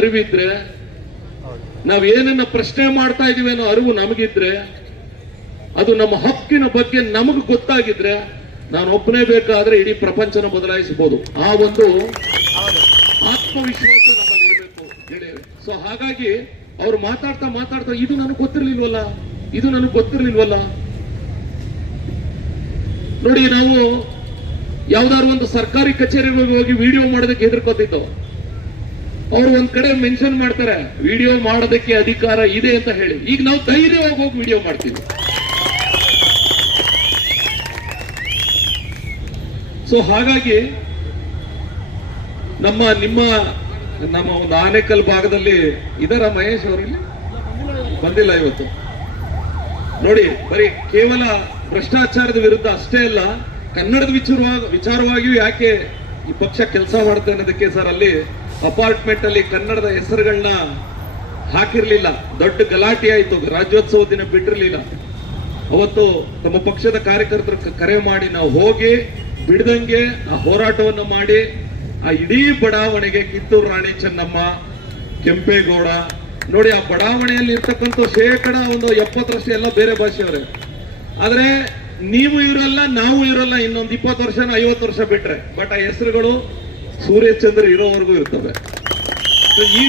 ಅರಿವಿದ್ರೆ, ನಾವ್ ಏನನ್ನ ಪ್ರಶ್ನೆ ಮಾಡ್ತಾ ಇದೀವಿ ಅನ್ನೋ ಅರಿವು ನಮಗಿದ್ರೆ, ಅದು ನಮ್ಮ ಹಕ್ಕಿನ ಬಗ್ಗೆ ನಮಗ್ ಗೊತ್ತಾಗಿದ್ರೆ, ನಾನು ಒಬ್ಬನೇ ಬೇಕಾದ್ರೆ ಇಡೀ ಪ್ರಪಂಚನ ಬದಲಾಯಿಸಬಹುದು ಆ ಒಂದು ಆತ್ಮವಿಶ್ವಾಸ ನಮ್ಮಲ್ಲಿ ಇರಬೇಕು ಸೊ ಹಾಗಾಗಿ ಅವ್ರು ಮಾತಾಡ್ತಾ ಮಾತಾಡ್ತಾ, ಇದು ನನಗೆ ಗೊತ್ತಿರ್ಲಿಲ್ವಲ್ಲ? ಇದು ನನಗೆ ಗೊತ್ತಿರ್ಲಿಲ್ವಲ್ಲ? ನೋಡಿ, ನಾವು ಯಾವ್ದಾದ್ರು ಒಂದು ಸರ್ಕಾರಿ ಕಚೇರಿಗಳಿಗೆ ಹೋಗಿ ವಿಡಿಯೋ ಮಾಡೋದಕ್ಕೆ ಹೆದರ್ಕೋತಿದ್ದೋ ಅವ್ರು ಒಂದ್ ಕಡೆ ಮೆನ್ಷನ್ ಮಾಡ್ತಾರೆ, ವಿಡಿಯೋ ಮಾಡೋದಕ್ಕೆ ಅಧಿಕಾರ ಇದೆ ಅಂತ ಹೇಳಿ. ಈಗ ನಾವು ಧೈರ್ಯವಾಗಿ ಹೋಗಿ ವಿಡಿಯೋ ಮಾಡ್ತೀವಿ. ಸೊ ಹಾಗಾಗಿ ನಮ್ಮ ನಿಮ್ಮ, ನಮ್ಮ ಒಂದು ಆನೇಕಲ್ ಭಾಗದಲ್ಲಿ ಇದರ ಮಹೇಶ್ ಅವರಲ್ಲಿ ಬಂದಿಲ್ಲ ಇವತ್ತು. ನೋಡಿ, ಬರೀ ಕೇವಲ ಭ್ರಷ್ಟಾಚಾರದ ವಿರುದ್ಧ ಅಷ್ಟೇ ಅಲ್ಲ, ಕನ್ನಡದ ವಿಚಾರವಾಗಿ, ವಿಚಾರವಾಗಿಯೂ ಯಾಕೆ ಈ ಪಕ್ಷ ಕೆಲಸ ಮಾಡುತ್ತೆ ಅನ್ನೋದಕ್ಕೆ ಸರ್ ಅಲ್ಲಿ ಅಪಾರ್ಟ್ಮೆಂಟ್ ಅಲ್ಲಿ ಕನ್ನಡದ ಹೆಸರುಗಳನ್ನ ಹಾಕಿರ್ಲಿಲ್ಲ. ದೊಡ್ಡ ಗಲಾಟೆ ಆಯ್ತು. ರಾಜ್ಯೋತ್ಸವ ದಿನ ಬಿಟ್ಟಿರ್ಲಿಲ್ಲ. ಅವತ್ತು ತಮ್ಮ ಪಕ್ಷದ ಕಾರ್ಯಕರ್ತರು ಕರೆ ಮಾಡಿ, ನಾವು ಹೋಗಿ ಬಿಡದಂಗೆ ಆ ಹೋರಾಟವನ್ನು ಮಾಡಿ, ಆ ಇಡೀ ಬಡಾವಣೆಗೆ ಕಿತ್ತೂರು ರಾಣಿ ಚೆನ್ನಮ್ಮ, ಕೆಂಪೇಗೌಡ, ನೋಡಿ ಆ ಬಡಾವಣೆಯಲ್ಲಿ ಇರ್ತಕ್ಕಂಥ ಶೇಕಡ ಒಂದು ಎಪ್ಪತ್ತರಷ್ಟು ಎಲ್ಲ ಬೇರೆ ಭಾಷೆಯವರೇ. ಆದ್ರೆ ನೀವು ಇರಲ್ಲ ನಾವು ಇರಲ್ಲ ಇನ್ನೊಂದು ಇಪ್ಪತ್ತು ವರ್ಷನ ಐವತ್ತು ವರ್ಷ ಬಿಟ್ರೆ. ಬಟ್ ಆ ಹೆಸರುಗಳು ಸೂರ್ಯಚಂದ್ರ ಇರೋವರೆಗೂ ಇರ್ತವೆ. ಈ